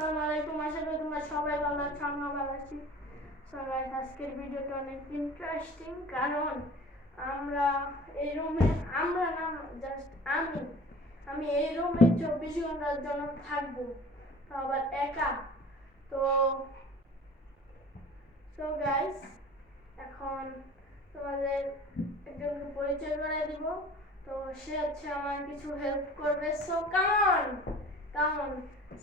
আসসালামু আলাইকুম, আশা করি তোমরা সবাই ভালো আছো, আমিও ভালো আছি। সো গাইস, আজকের ভিডিওটা অনেক ইন্টারেস্টিং, কারণ আমরা এই রুমে, আমরা না, জাস্ট আমি এই রুমে 24 ঘন্টার জন্য থাকবো, তো আবার একা। তো সো গাইস, এখন তোমাদের একজনকে পরিচয় করে দিব। তো সে হচ্ছে আমার কিছু হেল্প করবে। সো কামন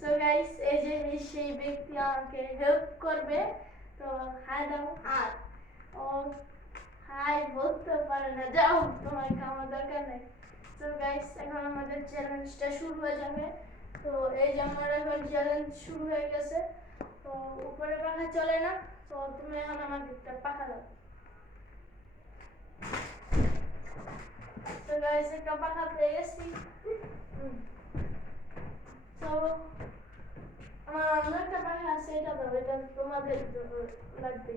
সো গাইস, এই যে সেই ব্যক্তি আমাকে হেল্প করবে। তো হাই দাও। আর ও হাই বলতে পারে না, যাও, তোমার আমার দরকার নেই। সো গাইস, এখন আমাদের চ্যালেঞ্জটা শুরু হয়ে যাবে। তো এই যে আমার এখন চ্যালেঞ্জ শুরু হয়ে গেছে। তো উপরে পাখা চলে না, তো তুমি এখন আমাকে একটা পাখা দাও। তো গাইস, একটা পাখা পেয়ে গেছি। তো আমার অন্য একটা পাখা আছে, এটা দাও, এটা তোমাদের লাগবে।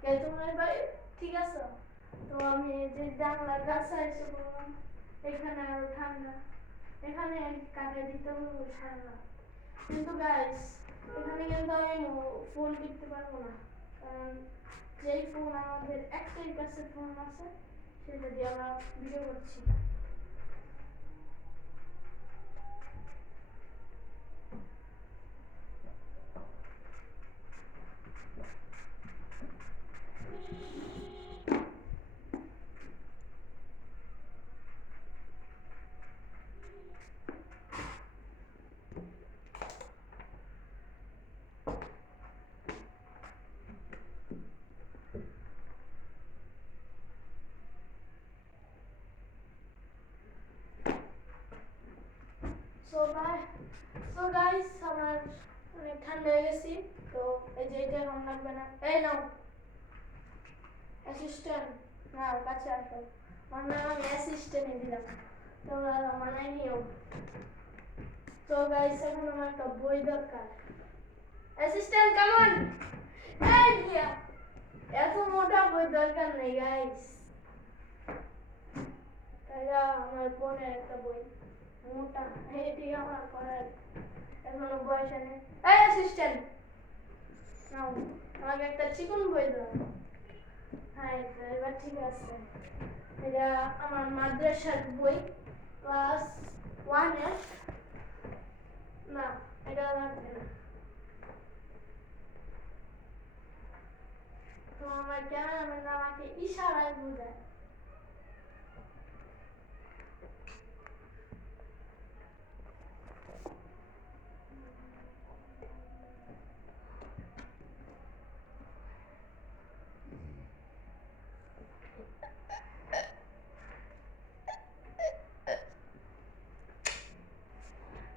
কে তোমার ভাই? ঠিক আছে। তো আমি যে জানলার কাছে এসে বললাম, এখানে আরো ঠান্ডা, এখানে কাটে দিতে হবে সারা। কিন্তু গাইস, এখানে কিন্তু আমি ফোন টিপতে পারবো না, কারণ যেই ফোন আমাদের একটাই কাছে ফোন আছে, সেটা দিয়ে আমরা ভিডিও করছি। সো গাইস, আমার অনেক ঠান্ডা হয়ে গেছি। তো এই যে এটা এখন লাগবে না, এই নাও অ্যাসিস্ট্যান্ট, না কাছে আসো। আমার নাম আমি অ্যাসিস্ট্যান্টে দিলাম, তোমরা মানাই নিও। তো গাইস, এখন আমার একটা বই দরকার। অ্যাসিস্ট্যান্ট কেমন? এই মিয়া, এত মোটা বই দরকার নেই গাইস। এটা আমার বোনের একটা বই, মোটা, এটি আমার পড়ার এখনো বয়স নেই। এই অ্যাসিস্ট্যান্ট, নাও আমাকে একটা চিকন বই দাও। হ্যাঁ, এবার ঠিক আছে। এটা আমার মাদ্রাসার বই, ক্লাস 1-এর। না, এটা লাগবে না। তো আমার ক্যামেরাম্যান আমাকে ইশারায় বোঝায়।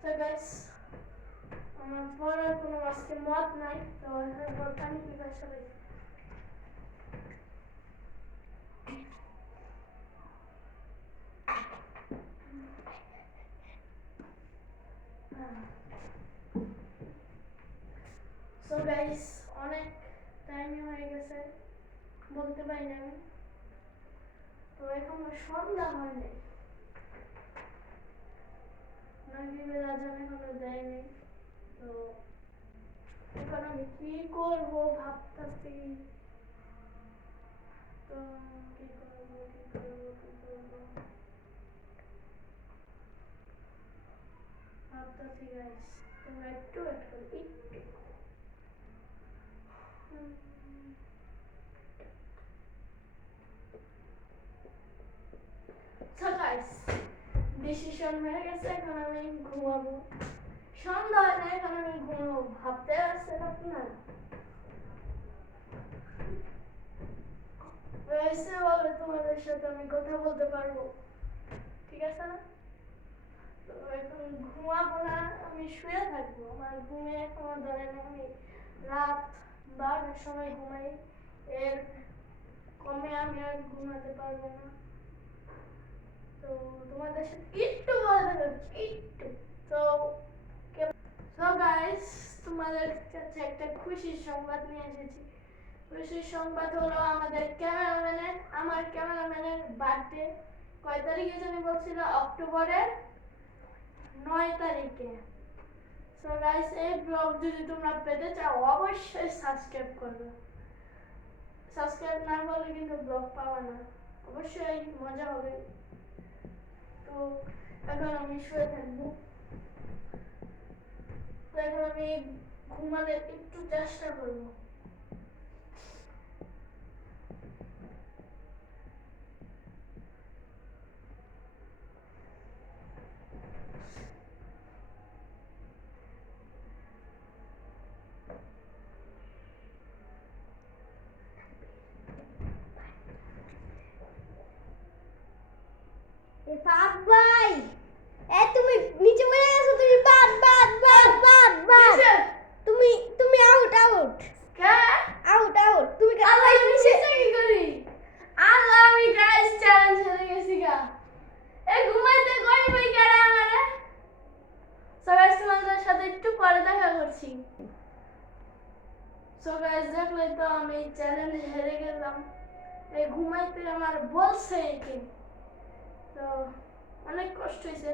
তো গাইস, আমার পড়ার কোনো আজকে মত নাই, তো এখন পানি পিপাসা পেয়েছে। সো গাইস, অনেক টাইম হয়ে গেছে, বলতে পারি না আমি। তো এখনো সন্ধ্যা হয়নি, মাগরিবের আজান এখনো দেয়নি। তো এখন আমি কি করবো ভাবতেছি। তো কি করবো ভাবতেছি গাইস, তোমরা একটু ওয়েট করো, একটু। সো গাইস, ডিসিশন হয়ে গেছে, এখন আমি ঘুমাবো। সন্ধ্যা হয় না, এখন আমি ঘুমাবো। ভাবতে পারছেন আপনারা? এসে বলে তোমাদের সাথে আমি কথা বলতে পারবো, ঠিক আছে না? তো এখন ঘুমাবো না, আমি শুয়ে থাকবো। আমার ঘুমে এখনো ধরে না, আমি রাত 12টার সময় ঘুমাই, এর কমে আমি আর ঘুমাতে পারবো না। তো তোমাদের সাথে একটু কথা বলছি, একটু। তো সো গাইস, তোমাদের কাছে একটা খুশির সংবাদ নিয়ে এসেছি। খুশির সংবাদ হলো, আমার ক্যামেরাম্যানের বার্থডে কয় তারিখে জানি বলছিল? অক্টোবরের 9 তারিখে। সো গাইস এই ব্লগ যদি তোমরা পেতে চাও অবশ্যই সাবস্ক্রাইব করবে। সাবস্ক্রাইব না করলে কিন্তু ব্লগ পাওয়া না। অবশ্যই মজা হবে। তো এখন আমি শুয়ে থাকবো। তো এখন আমি ঘুমাতে একটু চেষ্টা করবো। ফাদ ভাই তুমি নিচে পড়ে গেছো, তুমি বাদ বাদ বাদ বাদ বাদ তুমি তুমি আউট আউট আউট আউট তুমি আল্লাহ আমি নিচে কি করি? আল্লাহ আমি গাইস চ্যালেঞ্জ হেরে গেছি গা। এই ঘুমাইতে কইবই কেডা আমারে? সো গাইস তোমাদের সাথে একটু পরে দেখা করছি। সো গাইস দেখলে তো আমি চ্যালেঞ্জ হেরে গেলাম। এই ঘুমাইতে আমার বলছে কি? তো অনেক কষ্ট হয়েছে।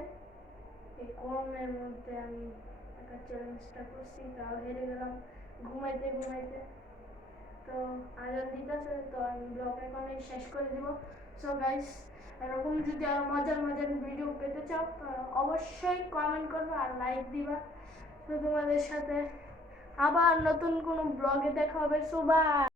এই গরমের মধ্যে আমি একটা চ্যালেঞ্জটা করছি, তাও হেরে গেলাম ঘুমাইতে ঘুমাইতে। তো আজান দিতেছে, তো আমি ব্লগ এখনই শেষ করে দিব। সো গাইস এরকম যদি আরো মজার মজার ভিডিও পেতে চাও তো অবশ্যই কমেন্ট করবে আর লাইক দিবা। তো তোমাদের সাথে আবার নতুন কোনো ব্লগে দেখা হবে। So by.